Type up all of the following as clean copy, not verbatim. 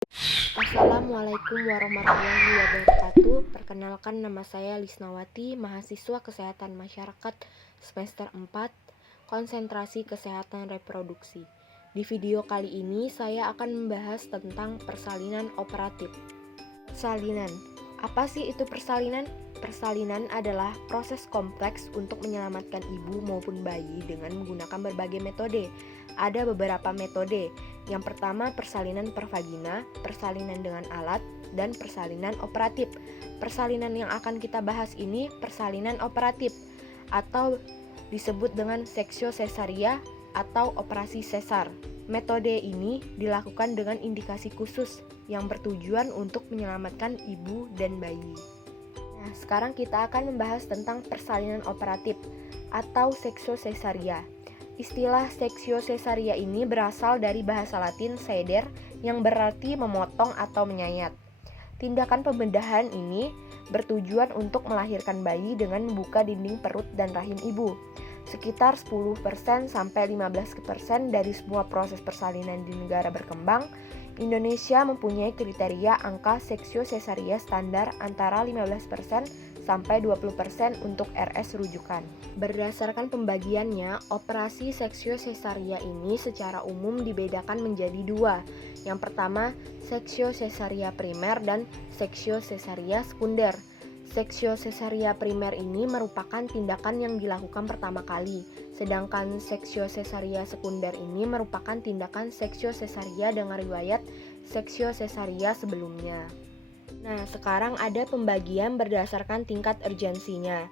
Assalamualaikum warahmatullahi wabarakatuh. Perkenalkan, nama saya Lisnawati, mahasiswa Kesehatan Masyarakat semester 4, konsentrasi kesehatan reproduksi. Di video kali ini saya akan membahas tentang persalinan operatif. Persalinan. Apa sih itu persalinan? Persalinan adalah proses kompleks untuk menyelamatkan ibu maupun bayi dengan menggunakan berbagai metode. Ada beberapa metode. Yang pertama, persalinan per vagina, persalinan dengan alat, dan persalinan operatif. Persalinan yang akan kita bahas ini persalinan operatif atau disebut dengan seksio sesaria atau operasi sesar. Metode ini dilakukan dengan indikasi khusus yang bertujuan untuk menyelamatkan ibu dan bayi. Nah, sekarang kita akan membahas tentang persalinan operatif atau seksio sesaria. Istilah seksio sesaria ini berasal dari bahasa Latin seder yang berarti memotong atau menyayat. Tindakan pembedahan ini bertujuan untuk melahirkan bayi dengan membuka dinding perut dan rahim ibu. Sekitar 10% sampai 15% dari semua proses persalinan di negara berkembang, Indonesia mempunyai kriteria angka seksio sesaria standar antara 15% sampai 20% untuk RS rujukan. Berdasarkan pembagiannya, operasi seksio sesaria ini secara umum dibedakan menjadi dua. Yang pertama, seksio sesaria primer dan seksio sesaria sekunder. Seksio sesaria primer ini merupakan tindakan yang dilakukan pertama kali, sedangkan seksio sesaria sekunder ini merupakan tindakan seksio sesaria dengan riwayat seksio sesaria sebelumnya. Nah, sekarang ada pembagian berdasarkan tingkat urgensinya.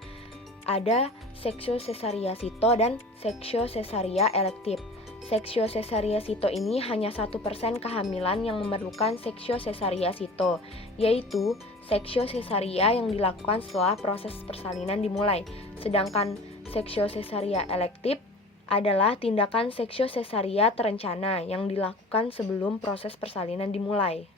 Ada seksio sesaria sito dan seksio sesaria elektif. Seksio sesaria sito ini hanya 1% kehamilan yang memerlukan seksio sesaria sito, yaitu seksio sesaria yang dilakukan setelah proses persalinan dimulai. Sedangkan seksio sesaria elektif adalah tindakan seksio sesaria terencana yang dilakukan sebelum proses persalinan dimulai.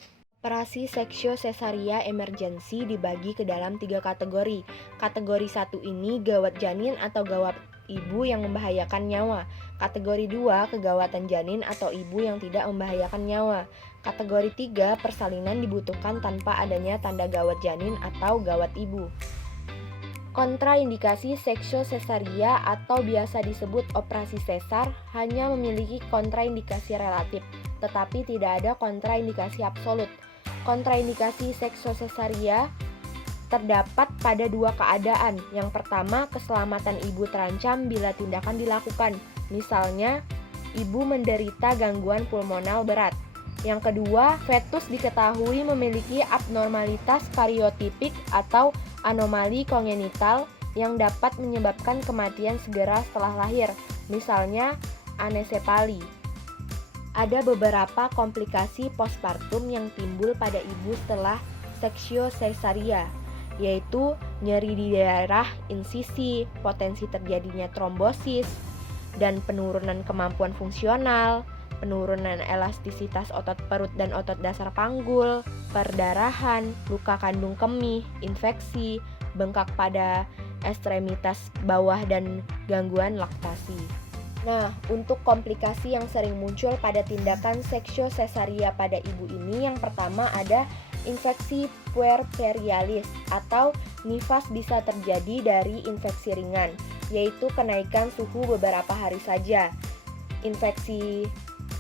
Operasi seksio sesaria emergensi dibagi ke dalam 3 kategori. Kategori 1 ini gawat janin atau gawat ibu yang membahayakan nyawa. Kategori 2 kegawatan janin atau ibu yang tidak membahayakan nyawa. Kategori 3 persalinan dibutuhkan tanpa adanya tanda gawat janin atau gawat ibu. Kontraindikasi seksio sesaria atau biasa disebut operasi sesar hanya memiliki kontraindikasi relatif, tetapi tidak ada kontraindikasi absolut. Kontraindikasi seksio sesaria terdapat pada dua keadaan. Yang pertama, keselamatan ibu terancam bila tindakan dilakukan. Misalnya, ibu menderita gangguan pulmonal berat. Yang kedua, fetus diketahui memiliki abnormalitas kariotipik atau anomali kongenital yang dapat menyebabkan kematian segera setelah lahir. Misalnya, anesepali. Ada beberapa komplikasi postpartum yang timbul pada ibu setelah seksio sesaria, yaitu nyeri di daerah insisi, potensi terjadinya trombosis, dan penurunan kemampuan fungsional, penurunan elastisitas otot perut dan otot dasar panggul, perdarahan, luka kandung kemih, infeksi, bengkak pada ekstremitas bawah, dan gangguan laktasi. Nah, untuk komplikasi yang sering muncul pada tindakan seksio sesaria pada ibu ini, yang pertama ada infeksi puerperialis atau nifas bisa terjadi dari infeksi ringan, yaitu kenaikan suhu beberapa hari saja. Infeksi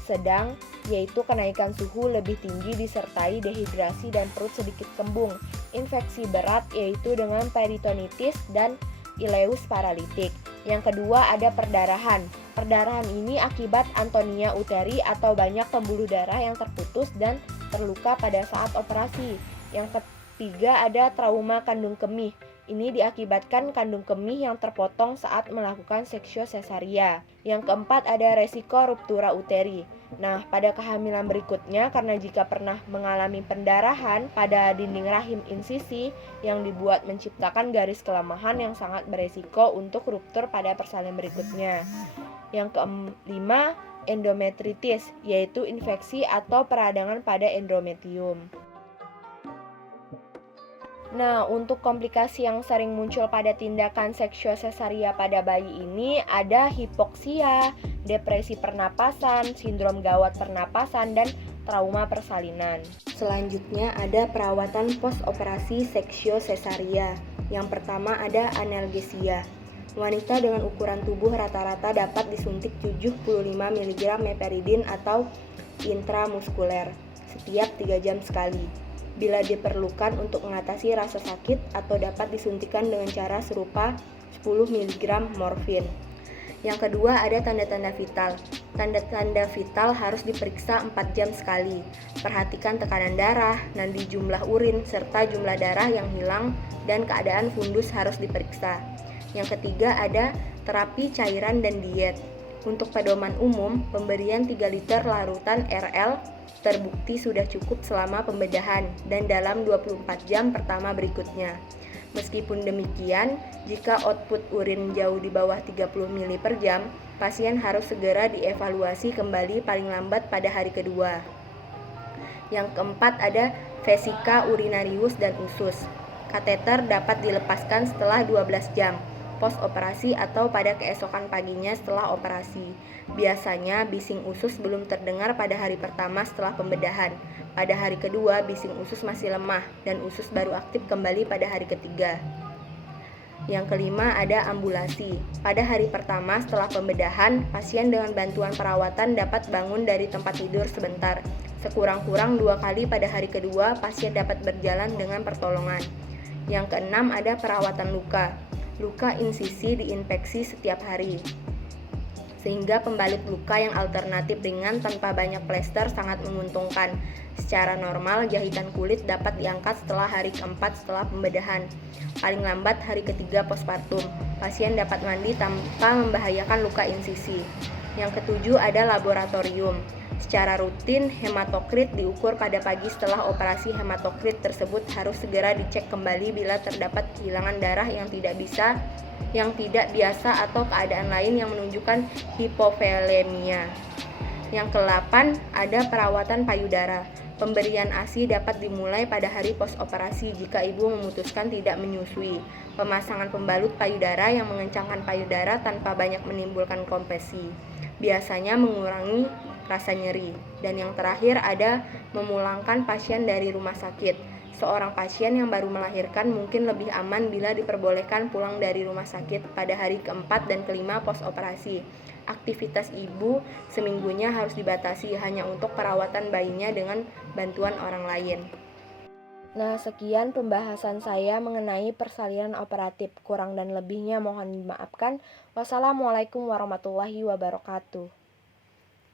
sedang, yaitu kenaikan suhu lebih tinggi disertai dehidrasi dan perut sedikit kembung. Infeksi berat yaitu dengan peritonitis dan ileus paralitik. Yang kedua ada perdarahan. Perdarahan ini akibat antonia uteri atau banyak pembuluh darah yang terputus dan terluka pada saat operasi. Yang ketiga ada trauma kandung kemih. Ini diakibatkan kandung kemih yang terpotong saat melakukan seksio sesaria. Yang keempat ada resiko ruptura uteri. Nah, pada kehamilan berikutnya, karena jika pernah mengalami pendarahan pada dinding rahim insisi yang dibuat menciptakan garis kelemahan yang sangat beresiko untuk ruptur pada persalinan berikutnya. Yang kelima, endometritis, yaitu infeksi atau peradangan pada endometrium. Nah, untuk komplikasi yang sering muncul pada tindakan seksio sesaria pada bayi ini ada hipoksia, depresi pernapasan, sindrom gawat pernapasan, dan trauma persalinan. Selanjutnya ada perawatan post-operasi seksio sesaria. Yang pertama ada analgesia. Wanita dengan ukuran tubuh rata-rata dapat disuntik 75 mg meperidin atau intramuskuler setiap 3 jam sekali. Bila diperlukan untuk mengatasi rasa sakit atau dapat disuntikan dengan cara serupa 10 mg morfin. Yang kedua ada tanda-tanda vital. Tanda-tanda vital harus diperiksa 4 jam sekali. Perhatikan tekanan darah, nadi jumlah urin, serta jumlah darah yang hilang dan keadaan fundus harus diperiksa. Yang ketiga ada terapi cairan dan diet. Untuk pedoman umum, pemberian 3 liter larutan RL terbukti sudah cukup selama pembedahan dan dalam 24 jam pertama berikutnya. Meskipun demikian, jika output urin jauh di bawah 30 ml per jam, pasien harus segera dievaluasi kembali paling lambat pada hari kedua. Yang keempat ada vesika urinarius dan usus. Kateter dapat dilepaskan setelah 12 jam post operasi atau pada keesokan paginya setelah operasi. Biasanya bising usus belum terdengar pada hari pertama setelah pembedahan. Pada hari kedua bising usus masih lemah dan usus baru aktif kembali pada hari ketiga. Yang kelima ada ambulasi. Pada hari pertama setelah pembedahan, pasien dengan bantuan perawatan dapat bangun dari tempat tidur sebentar. Sekurang-kurang 2 kali pada hari kedua, pasien dapat berjalan dengan pertolongan. Yang keenam ada perawatan luka. Luka insisi diinfeksi setiap hari, sehingga pembalut luka yang alternatif ringan tanpa banyak plester sangat menguntungkan. Secara normal, jahitan kulit dapat diangkat setelah hari keempat setelah pembedahan. Paling lambat hari ketiga postpartum, pasien dapat mandi tanpa membahayakan luka insisi. Yang ketujuh ada laboratorium. Secara rutin, hematokrit diukur pada pagi setelah operasi. Hematokrit tersebut harus segera dicek kembali bila terdapat kehilangan darah yang tidak biasa atau keadaan lain yang menunjukkan hipovolemia. Yang ke-8 ada perawatan payudara. Pemberian ASI dapat dimulai pada hari post-operasi jika ibu memutuskan tidak menyusui. Pemasangan pembalut payudara yang mengencangkan payudara tanpa banyak menimbulkan kompresi biasanya mengurangi rasa nyeri. Dan yang terakhir ada memulangkan pasien dari rumah sakit. Seorang pasien yang baru melahirkan mungkin lebih aman bila diperbolehkan pulang dari rumah sakit pada hari keempat dan kelima post-operasi. Aktivitas ibu seminggunya harus dibatasi hanya untuk perawatan bayinya dengan bantuan orang lain. Nah, sekian pembahasan saya mengenai persalinan operatif. Kurang dan lebihnya mohon dimaafkan. Wassalamualaikum warahmatullahi wabarakatuh.